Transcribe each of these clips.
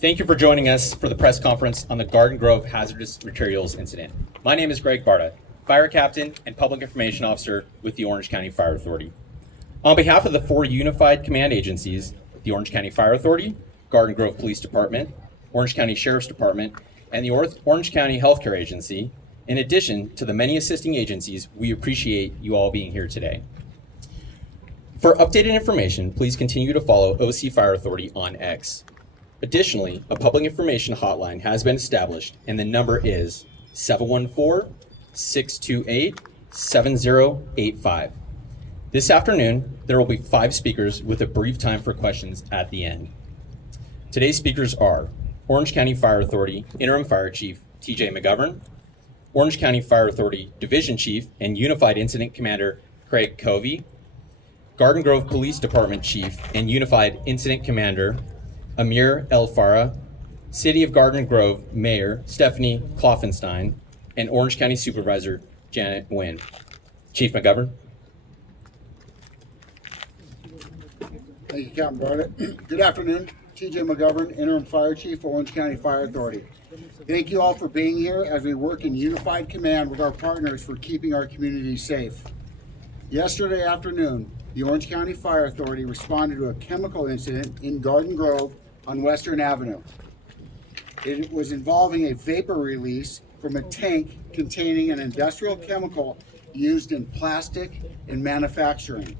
Thank you for joining us for the press conference on the Garden Grove hazardous materials incident. My name is Greg Barta, Fire Captain and Public Information Officer with the Orange County Fire Authority. On behalf of the 4 unified command agencies, the Orange County Fire Authority, Garden Grove Police Department, Orange County Sheriff's Department, and the Orange County Healthcare Agency, in addition to the many assisting agencies, we appreciate you all being here today. For updated information, please continue to follow OC Fire Authority on X. Additionally, a public information hotline has been established, and the number is 714-628-7085. This afternoon, there will be 5 speakers with a brief time for questions at the end. Today's speakers are Orange County Fire Authority Interim Fire Chief TJ McGovern, Orange County Fire Authority Division Chief and Unified Incident Commander Craig Covey, Garden Grove Police Department Chief and Unified Incident Commander Amir El Farah, City of Garden Grove Mayor Stephanie Kloffenstein, and Orange County Supervisor Janet Nguyen. Chief McGovern. Thank you, Captain Barnett. Good afternoon. TJ McGovern, Interim Fire Chief for Orange County Fire Authority. Thank you all for being here as we work in unified command with our partners for keeping our community safe. Yesterday afternoon, the Orange County Fire Authority responded to a chemical incident in Garden Grove on Western Avenue. It was involving a vapor release from a tank containing an industrial chemical used in plastic and manufacturing.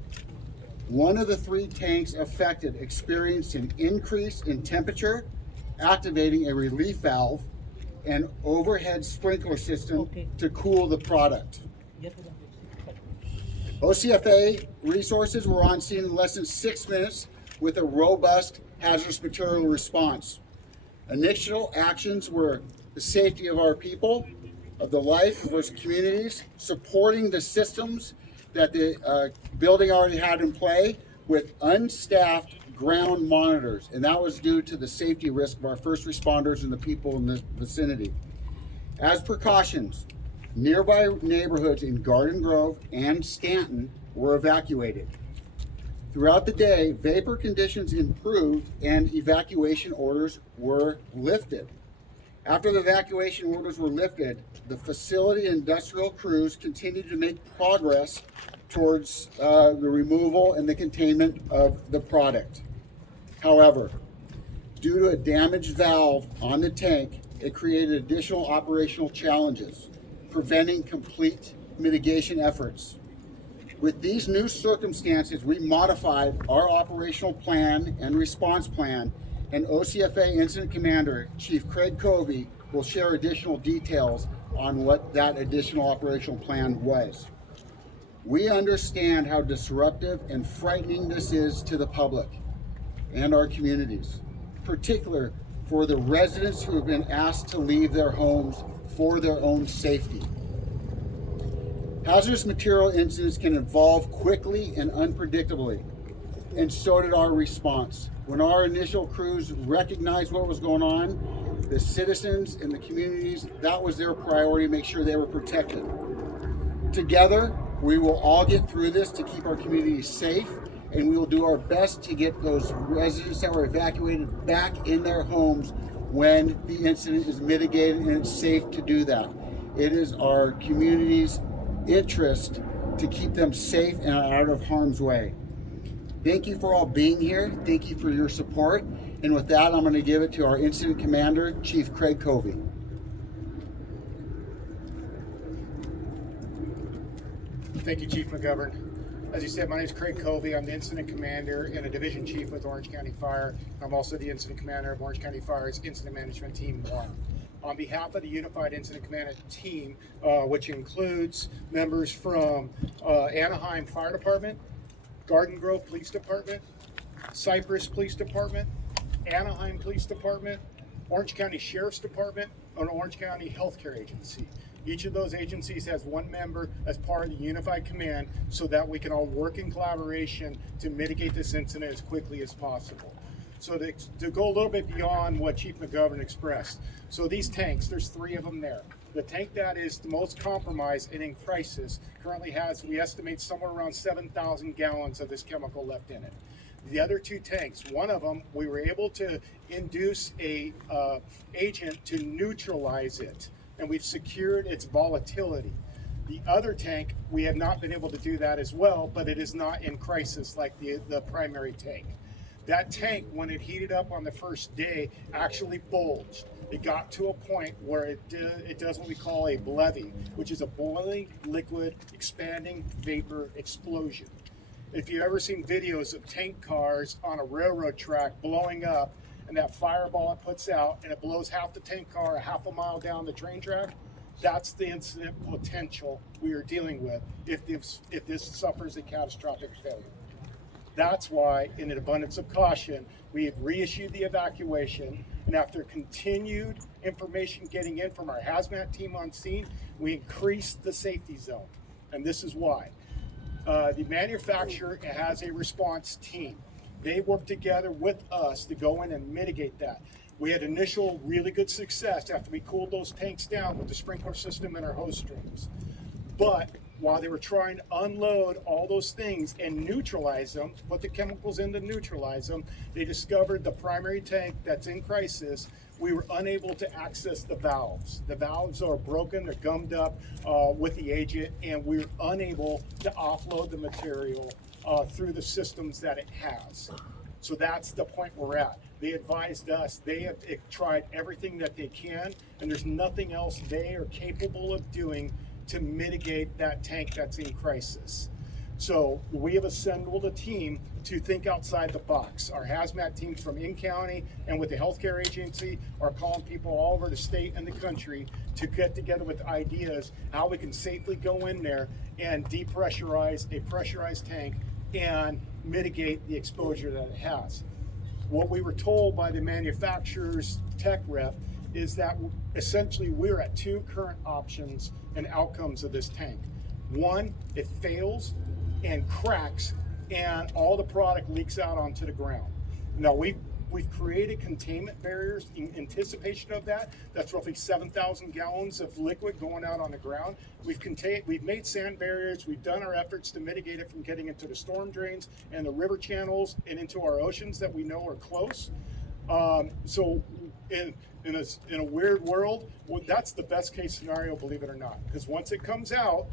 One of the 3 tanks affected experienced an increase in temperature, activating a relief valve and overhead sprinkler system to cool the product. OCFA resources were on scene in less than 6 minutes with a robust hazardous material response. Initial actions were the safety of our people, of the life of our communities, supporting the systems that the building already had in play with unstaffed ground monitors, and that was due to the safety risk of our first responders and the people in the vicinity. As precautions, nearby neighborhoods in Garden Grove and Stanton were evacuated. Throughout the day, vapor conditions improved and evacuation orders were lifted. After the evacuation orders were lifted, the facility and industrial crews continued to make progress towards the removal and the containment of the product. However, due to a damaged valve on the tank, it created additional operational challenges, preventing complete mitigation efforts. With these new circumstances, we modified our operational plan and response plan, and OCFA Incident Commander Chief Craig Covey will share additional details on what that additional operational plan was. We understand how disruptive and frightening this is to the public and our communities, particularly for the residents who have been asked to leave their homes for their own safety. Hazardous material incidents can evolve quickly and unpredictably, and so did our response. When our initial crews recognized what was going on, the citizens and the communities, that was their priority, make sure they were protected. Together, we will all get through this to keep our communities safe, and we will do our best to get those residents that were evacuated back in their homes when the incident is mitigated and it's safe to do that. It is our community's interest to keep them safe and out of harm's way. Thank you for all being here. Thank you for your support. And with that, I'm going to give it to our Incident Commander, Chief Craig Covey. Thank you, Chief McGovern. As you said, my name is Craig Covey. I'm the Incident Commander and a Division Chief with Orange County Fire. I'm also the Incident Commander of Orange County Fire's Incident Management Team 1. On behalf of the Unified Incident Command Team, which includes members from Anaheim Fire Department, Garden Grove Police Department, Cypress Police Department, Anaheim Police Department, Orange County Sheriff's Department, and Orange County Healthcare Agency. Each of those agencies has one member as part of the Unified Command so that we can all work in collaboration to mitigate this incident as quickly as possible. So to go a little bit beyond what Chief McGovern expressed. So these tanks, there's 3 of them there. The tank that is the most compromised and in crisis currently has, we estimate, somewhere around 7,000 gallons of this chemical left in it. The other two tanks, one of them, we were able to induce a agent to neutralize it, and we've secured its volatility. The other tank, we have not been able to do that as well, but it is not in crisis like the primary tank. That tank, when it heated up on the first day, actually bulged. It got to a point where it does what we call a BLEVE, which is a boiling liquid expanding vapor explosion. If you've ever seen videos of tank cars on a railroad track blowing up, and that fireball it puts out and it blows half the tank car a half a mile down the train track, that's the incident potential we are dealing with if this suffers a catastrophic failure. That's why, in an abundance of caution, we have reissued the evacuation, and after continued information getting in from our hazmat team on scene, we increased the safety zone. And this is why. The manufacturer has a response team. They work together with us to go in and mitigate that. We had initial really good success after we cooled those tanks down with the sprinkler system and our hose strings. But while they were trying to unload all those things and neutralize them, put the chemicals in to neutralize them, they discovered the primary tank that's in crisis. We were unable to access the valves. The valves are broken, they're gummed up with the agent, and we're unable to offload the material through the systems that it has. So that's the point we're at. They advised us, they have tried everything that they can, and there's nothing else they are capable of doing to mitigate that tank that's in crisis. So we have assembled a team to think outside the box. Our hazmat teams from in-county and with the healthcare agency are calling people all over the state and the country to get together with ideas how we can safely go in there and depressurize a pressurized tank and mitigate the exposure that it has. What we were told by the manufacturer's tech rep is that essentially we're at two current options and outcomes of this tank. One, it fails and cracks and all the product leaks out onto the ground. Now we've created containment barriers in anticipation of that. That's roughly 7,000 gallons of liquid going out on the ground. We've made sand barriers. We've done our efforts to mitigate it from getting into the storm drains and the river channels and into our oceans that we know are close. So in a weird world, well, that's the best case scenario, believe it or not, because once it comes out,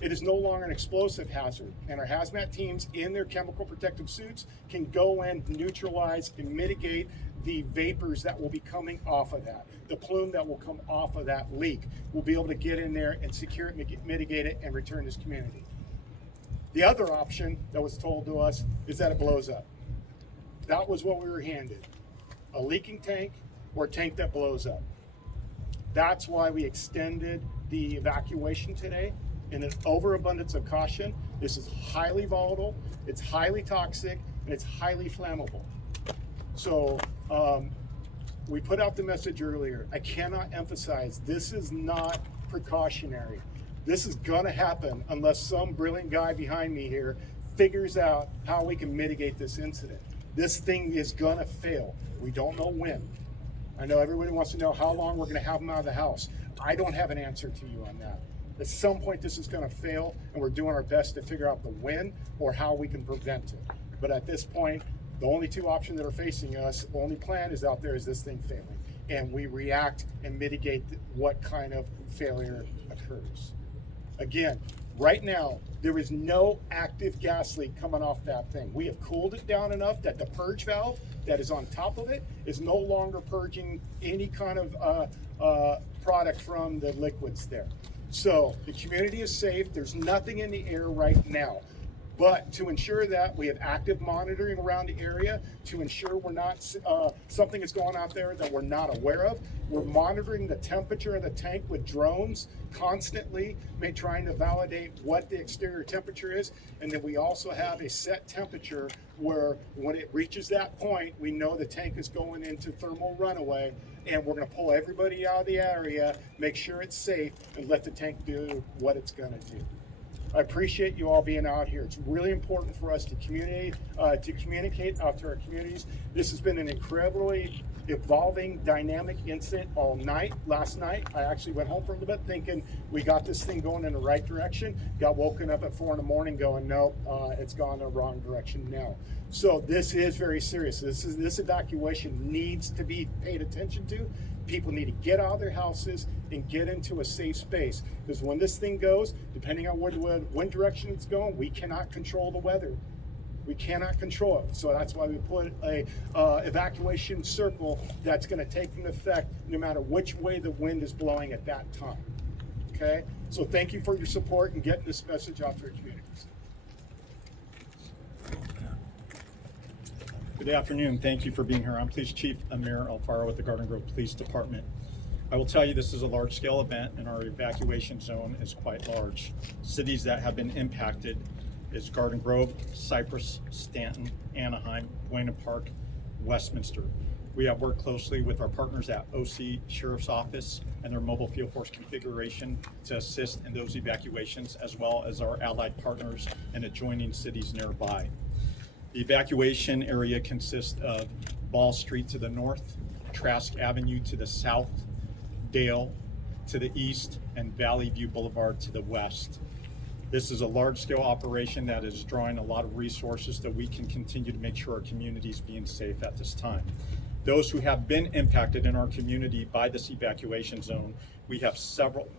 it is no longer an explosive hazard, and our hazmat teams in their chemical protective suits can go in, neutralize, and mitigate the vapors that will be coming off of that. The plume that will come off of that leak. We'll be able to get in there and secure it, mitigate it, and return this community. The other option that was told to us is that it blows up. That was what we were handed. A leaking tank or a tank that blows up. That's why we extended the evacuation today. In an overabundance of caution, this is highly volatile, it's highly toxic, and it's highly flammable. So we put out the message earlier. I cannot emphasize, this is not precautionary. This is gonna happen unless some brilliant guy behind me here figures out how we can mitigate this incident. This thing is gonna fail. We don't know when. I know everybody wants to know how long we're gonna have them out of the house. I don't have an answer to you on that. At some point this is going to fail, and we're doing our best to figure out the when or how we can prevent it. But at this point, the only two options that are facing us, the only plan is out there is this thing failing, and we react and mitigate what kind of failure occurs. Again, right now, there is no active gas leak coming off that thing. We have cooled it down enough that the purge valve that is on top of it is no longer purging any kind of product from the liquids there. So the community is safe. There's nothing in the air right now. But to ensure that, we have active monitoring around the area to ensure we're not something is going out there that we're not aware of. We're monitoring the temperature of the tank with drones constantly, trying to validate what the exterior temperature is. And then we also have a set temperature where when it reaches that point, we know the tank is going into thermal runaway, and we're going to pull everybody out of the area, make sure it's safe, and let the tank do what it's going to do. I appreciate you all being out here. It's really important for us to communicate out to our communities. This has been an incredibly evolving, dynamic incident all night. Last night, I actually went home for a little bit thinking we got this thing going in the right direction. Got woken up at 4 in the morning going, nope, it's gone the wrong direction now. So this is very serious. This evacuation needs to be paid attention to. People need to get out of their houses and get into a safe space, because when this thing goes, depending on what direction it's going, we cannot control the weather. We cannot control it. So that's why we put a evacuation circle that's going to take into effect no matter which way the wind is blowing at that time. Okay? So thank you for your support and getting this message out to our communities. Good afternoon. Thank you for being here. I'm Police Chief Amir Alfaro with the Garden Grove Police Department. I will tell you this is a large-scale event and our evacuation zone is quite large. Cities that have been impacted is Garden Grove, Cypress, Stanton, Anaheim, Buena Park, Westminster. We have worked closely with our partners at OC Sheriff's Office and their mobile field force configuration to assist in those evacuations, as well as our allied partners in adjoining cities nearby. The evacuation area consists of Ball Street to the north, Trask Avenue to the south, Dale to the east, and Valley View Boulevard to the west. This is a large-scale operation that is drawing a lot of resources that we can continue to make sure our community is being safe at this time. Those who have been impacted in our community by this evacuation zone, we have several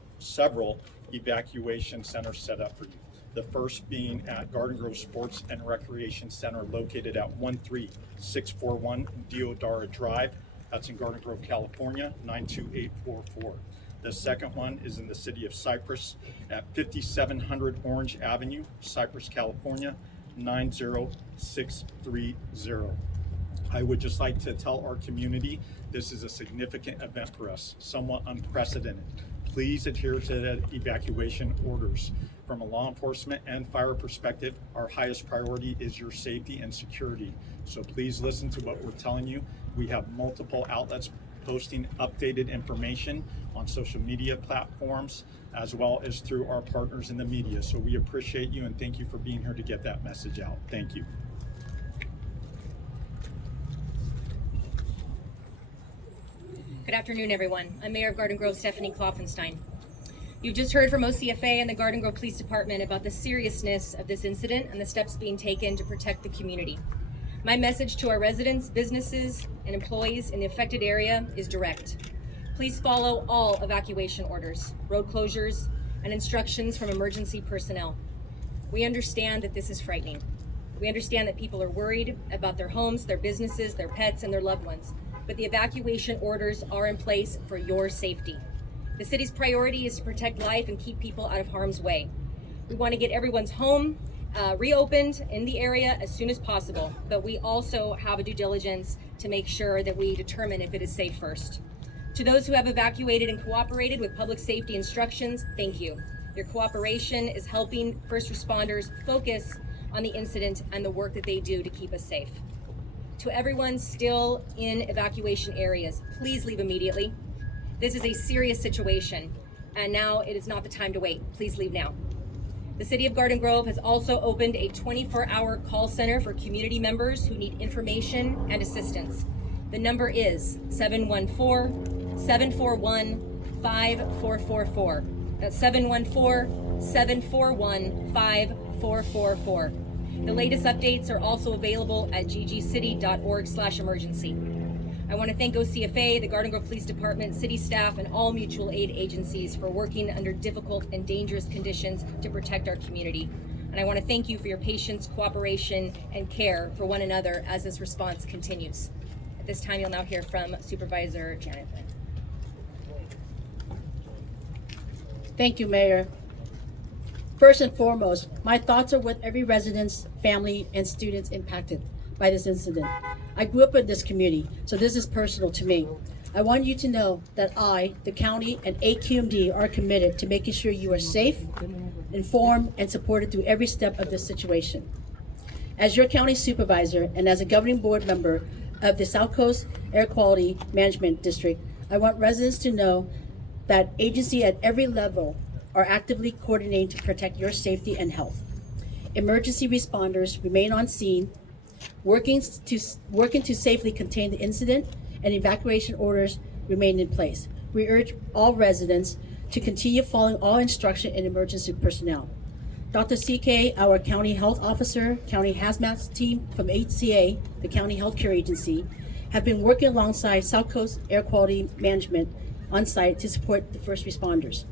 evacuation centers set up for you. The first being at Garden Grove Sports and Recreation Center, located at 13641 Deodara Drive. That's in Garden Grove, California, 92844. The second one is in the city of Cypress at 5700 Orange Avenue, Cypress, California, 90630. I would just like to tell our community this is a significant event for us, somewhat unprecedented. Please adhere to the evacuation orders. From a law enforcement and fire perspective, our highest priority is your safety and security. So please listen to what we're telling you. We have multiple outlets posting updated information on social media platforms, as well as through our partners in the media. So we appreciate you and thank you for being here to get that message out. Thank you. Good afternoon, everyone. I'm Mayor of Garden Grove, Stephanie Klopfenstein. You've just heard from OCFA and the Garden Grove Police Department about the seriousness of this incident and the steps being taken to protect the community. My message to our residents, businesses, and employees in the affected area is direct. Please follow all evacuation orders, road closures, and instructions from emergency personnel. We understand that this is frightening. We understand that people are worried about their homes, their businesses, their pets, and their loved ones. But the evacuation orders are in place for your safety. The city's priority is to protect life and keep people out of harm's way. We want to get everyone's home reopened in the area as soon as possible, but we also have a due diligence to make sure that we determine if it is safe first. To those who have evacuated and cooperated with public safety instructions, thank you. Your cooperation is helping first responders focus on the incident and the work that they do to keep us safe. To everyone still in evacuation areas, please leave immediately. This is a serious situation, and now it is not the time to wait. Please leave now. The City of Garden Grove has also opened a 24-hour call center for community members who need information and assistance. The number is 714-741-5444. That's 714-741-5444. The latest updates are also available at ggcity.org/emergency. I want to thank OCFA, the Garden Grove Police Department, city staff, and all mutual aid agencies for working under difficult and dangerous conditions to protect our community. And I want to thank you for your patience, cooperation, and care for one another as this response continues. At this time, you'll now hear from Supervisor Janet Lynn. Thank you, Mayor. First and foremost, my thoughts are with every resident's family and students impacted by this incident. I grew up in this community, so this is personal to me. I want you to know that I, the county, and AQMD are committed to making sure you are safe, informed, and supported through every step of this situation. As your county supervisor and as a governing board member of the South Coast Air Quality Management District, I want residents to know that agencies at every level are actively coordinating to protect your safety and health. Emergency responders remain on scene, working to safely contain the incident and evacuation orders remain in place. We urge all residents to continue following all instruction and emergency personnel. Dr. CK, our county health officer, county hazmat team from HCA, the county healthcare agency, have been working alongside South Coast Air Quality Management on site to support the first responders.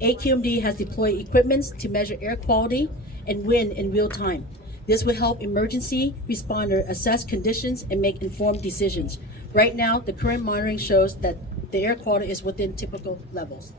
AQMD has deployed equipments to measure air quality and wind in real time. This will help emergency responder assess conditions and make informed decisions. Right now, the current monitoring shows that the air quality is within typical levels.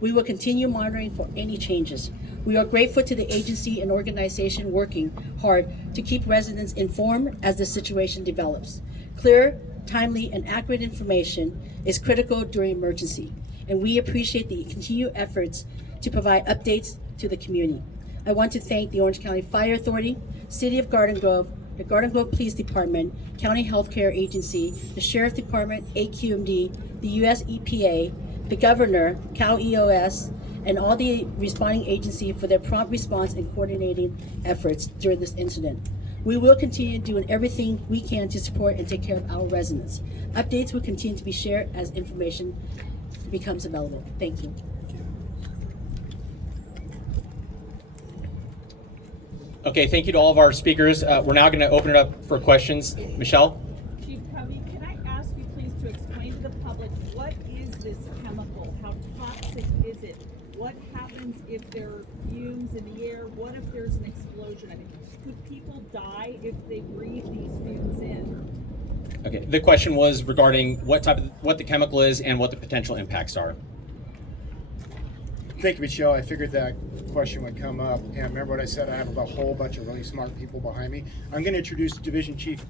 We will continue monitoring for any changes. We are grateful to the agency and organization working hard to keep residents informed as the situation develops. Clear, timely, and accurate information is critical during emergency, and we appreciate the continued efforts to provide updates to the community. I want to thank the Orange County Fire Authority, City of Garden Grove, the Garden Grove Police Department, County Healthcare Agency, the Sheriff Department, AQMD, the US EPA, the Governor, Cal EOS, and all the responding agencies for their prompt response and coordinating efforts during this incident. We will continue doing everything we can to support and take care of our residents. Updates will continue to be shared as information becomes available. Thank you. Okay, thank you to all of our speakers. We're now going to open it up for questions. Michelle? Chief Covey, can I ask you please to explain to the public what is this chemical? How toxic is it? What happens if there are fumes in the air? What if there's an explosion? I mean, could people die if they breathe these fumes in? Okay, the question was regarding what the chemical is and what the potential impacts are. Thank you, Michelle. I figured that question would come up. And remember what I said, I have a whole bunch of really smart people behind me. I'm going to introduce Division Chief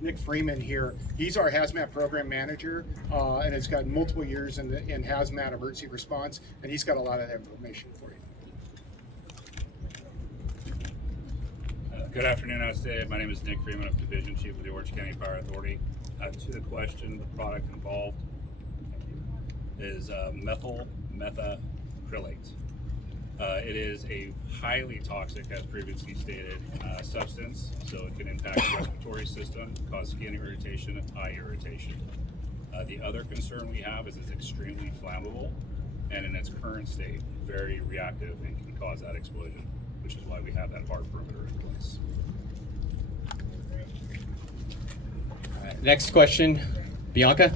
Nick Freeman here. He's our hazmat program manager and has got multiple years in hazmat emergency response, and he's got a lot of information for you. Good afternoon, I say. My name is Nick Freeman, I'm Division Chief of the Orange County Fire Authority. To the question, the product involved is methyl methacrylate. It is a highly toxic, as previously stated, substance, so it can impact the respiratory system, cause skin irritation and eye irritation. The other concern we have is it's extremely flammable, and in its current state, very reactive and can cause that explosion, which is why we have that hard perimeter in place. All right, next question, Bianca?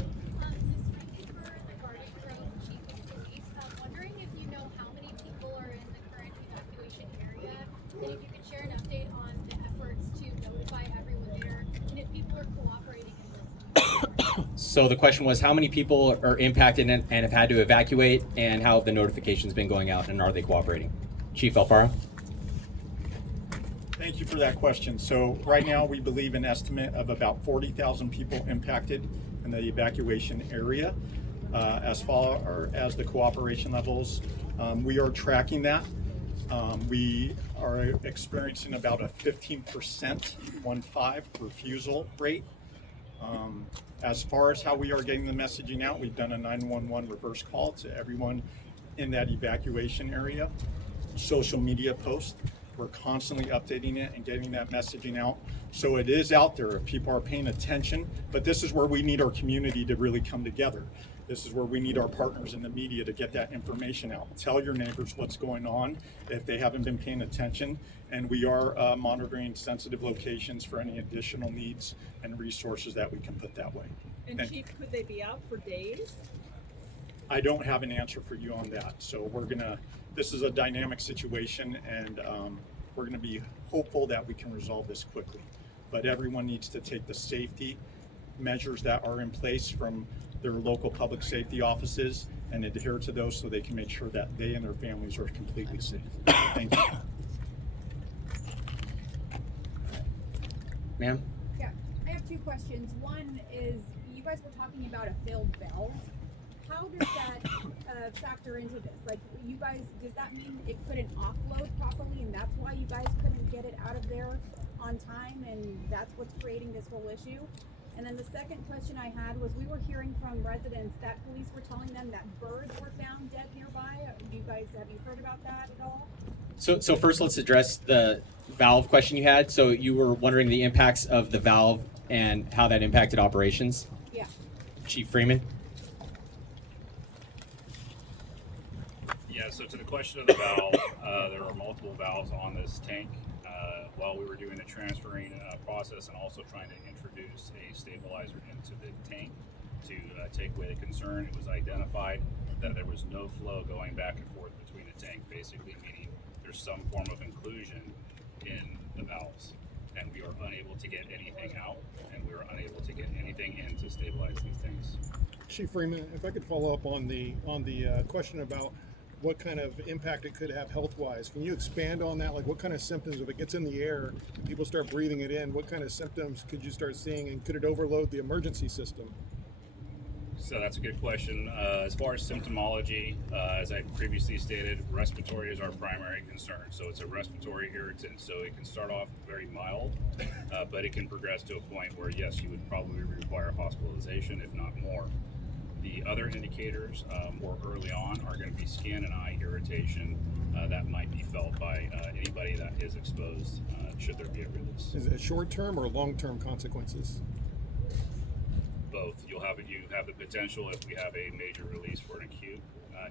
So the question was, how many people are impacted and have had to evacuate, and how have the notifications been going out, and are they cooperating? Chief Alfaro? Thank you for that question. So right now we believe an estimate of about 40,000 people impacted in the evacuation area. As far as the cooperation levels, we are tracking that. We are experiencing about a 15% refusal rate. As far as how we are getting the messaging out, we've done a 911 reverse call to everyone in that evacuation area. Social media posts, we're constantly updating it and getting that messaging out. So it is out there if people are paying attention, but this is where we need our community to really come together. This is where we need our partners in the media to get that information out. Tell your neighbors what's going on if they haven't been paying attention. And we are monitoring sensitive locations for any additional needs and resources that we can put that way. And Chief, could they be out for days? I don't have an answer for you on that. So this is a dynamic situation, and we're gonna be hopeful that we can resolve this quickly. But everyone needs to take the safety measures that are in place from their local public safety offices and adhere to those so they can make sure that they and their families are completely safe. Thank you. Ma'am? Yeah, I have two questions. One is, you guys were talking about a failed valve. How does that factor into this? Like, you guys, does that mean it couldn't offload properly and that's why you guys couldn't get it out of there on time, and that's what's creating this whole issue? And then the second question I had was, we were hearing from residents that police were telling them that birds were found dead nearby. Have you heard about that at all? So first let's address the valve question you had. So you were wondering the impacts of the valve and how that impacted operations? Chief Freeman. Yeah, so to the question of the valve, there are multiple valves on this tank. While we were doing the transferring process and also trying to introduce a stabilizer into the tank to take away the concern, it was identified that there was no flow going back and forth between the tank, basically meaning there's some form of inclusion in the valves. And we are unable to get anything out, and we are unable to get anything in to stabilize these things. Chief Freeman, if I could follow up on the question about what kind of impact it could have health-wise. Can you expand on that? Like what kind of symptoms, if it gets in the air and people start breathing it in, what kind of symptoms could you start seeing, and could it overload the emergency system? So that's a good question. As far as symptomology, as I previously stated, respiratory is our primary concern. So it's a respiratory irritant. So it can start off very mild, but it can progress to a point where, yes, you would probably require hospitalization, if not more. The other indicators more early on are going to be skin and eye irritation that might be felt by anybody that is exposed should there be a release. Is it short-term or long-term consequences? Both. You have the potential if we have a major release for an acute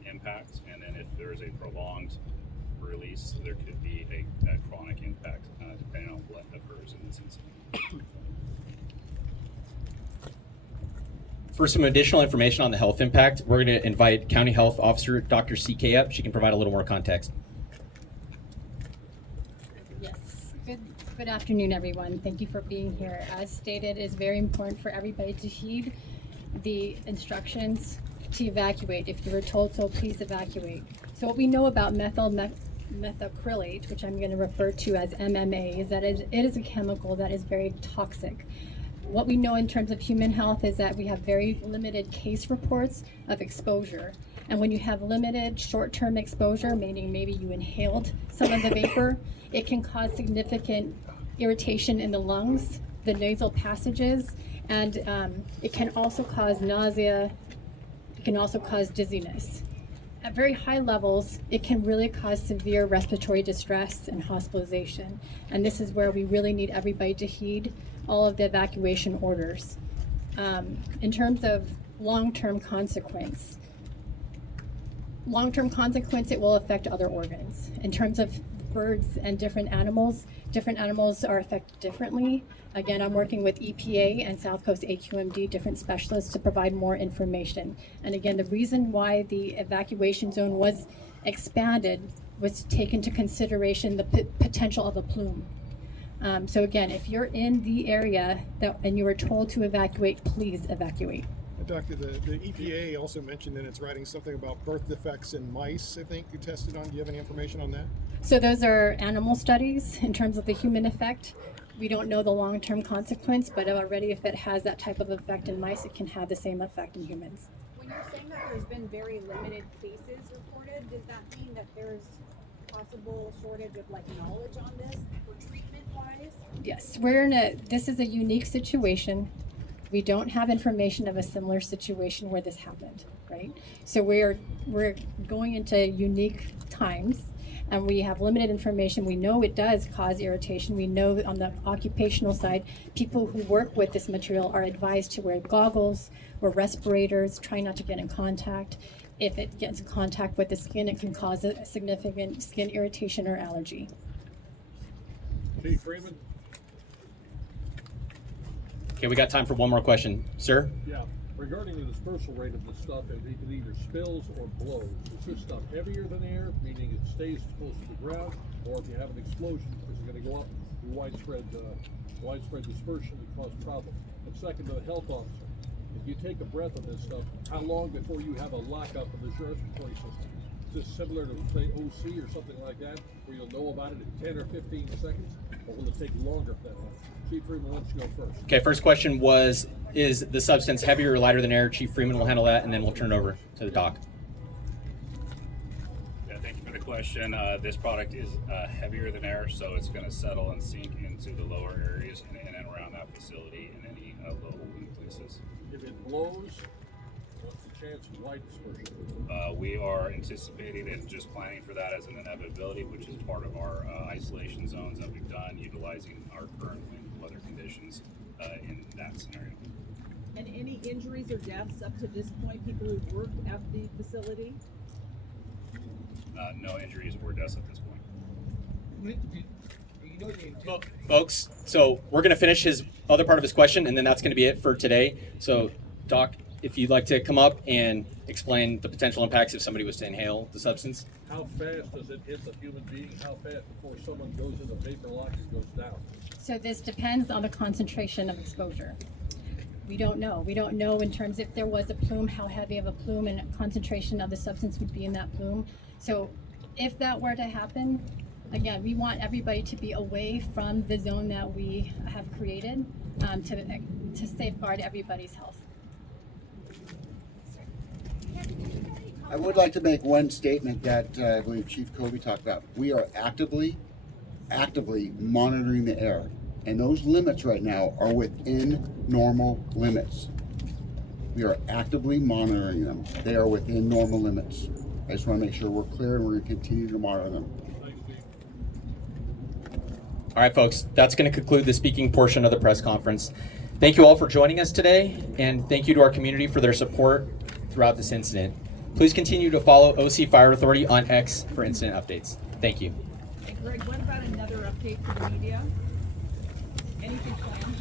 impact, and then if there is a prolonged release, there could be a chronic impact depending on what occurs in this incident. For some additional information on the health impact, we're going to invite County Health Officer Dr. CK up. She can provide a little more context. Yes. Good afternoon, everyone. Thank you for being here. As stated, it is very important for everybody to heed the instructions to evacuate. If you were told so, please evacuate. So what we know about methacrylate, which I'm going to refer to as MMA, is that it is a chemical that is very toxic. What we know in terms of human health is that we have very limited case reports of exposure. And when you have limited short-term exposure, meaning maybe you inhaled some of the vapor, it can cause significant irritation in the lungs, the nasal passages, and it can also cause nausea. It can also cause dizziness. At very high levels, it can really cause severe respiratory distress and hospitalization. And this is where we really need everybody to heed all of the evacuation orders. In terms of long-term consequence, it will affect other organs. In terms of birds and different animals are affected differently. Again, I'm working with EPA and South Coast AQMD, different specialists, to provide more information. And again, the reason why the evacuation zone was expanded was to take into consideration the potential of a plume. So again, if you're in the area and you were told to evacuate, please evacuate. Doctor, the EPA also mentioned in its writing something about birth defects in mice, I think you tested on. Do you have any information on that? So those are animal studies. In terms of the human effect, we don't know the long-term consequence, but already if it has that type of effect in mice, it can have the same effect in humans. When you're saying that there's been very limited cases reported, does that mean that there's possible shortage of knowledge on this for treatment wise? Yes, this is a unique situation. We don't have information of a similar situation where this happened, right? So we're going into unique times, and we have limited information. We know it does cause irritation. We know on the occupational side, people who work with this material are advised to wear goggles or respirators, try not to get in contact. If it gets in contact with the skin, it can cause a significant skin irritation or allergy. Chief Freeman? Okay, we got time for one more question. Sir? Yeah, regarding the dispersal rate of this stuff, it either spills or blows. Is this stuff heavier than air, meaning it stays close to the ground, or if you have an explosion, is it going to go up through widespread dispersion and cause problems? And second, to the health officer, if you take a breath of this stuff, how long before you have a lockup of this respiratory system? Is this similar to, say, OC or something like that, where you'll know about it in 10 or 15 seconds, or will it take longer for that one? Chief Freeman, why don't you go first? Okay, first question was, is the substance heavier or lighter than air? Chief Freeman will handle that, and then we'll turn it over to the doc. Yeah, thank you for the question. This product is heavier than air, so it's going to settle and sink into the lower areas in and around that facility in any low holding places. If it blows, what's the chance of light dispersion? We are anticipating and just planning for that as an inevitability, which is part of our isolation zones that we've done, utilizing our current wind weather conditions in that scenario. And any injuries or deaths up to this point, people who've worked at the facility? No injuries or deaths at this point. Folks, so we're going to finish his other part of his question, and then that's going to be it for today. So, Doc, if you'd like to come up and explain the potential impacts if somebody was to inhale the substance. How fast does it hit the human being? How fast before someone goes in the vapor lock and goes down? So this depends on the concentration of exposure. We don't know. We don't know in terms if there was a plume, how heavy of a plume and concentration of the substance would be in that plume. So if that were to happen, again, we want everybody to be away from the zone that we have created to safeguard everybody's health. I would like to make one statement that I believe Chief Covey talked about. We are actively monitoring the air, and those limits right now are within normal limits. We are actively monitoring them. They are within normal limits. I just want to make sure we're clear, and we're going to continue to monitor them. All right, folks, that's going to conclude the speaking portion of the press conference. Thank you all for joining us today, and thank you to our community for their support throughout this incident. Please continue to follow OC Fire Authority on X for incident updates. Thank you. And Greg, what about another update for the media? Anything planned?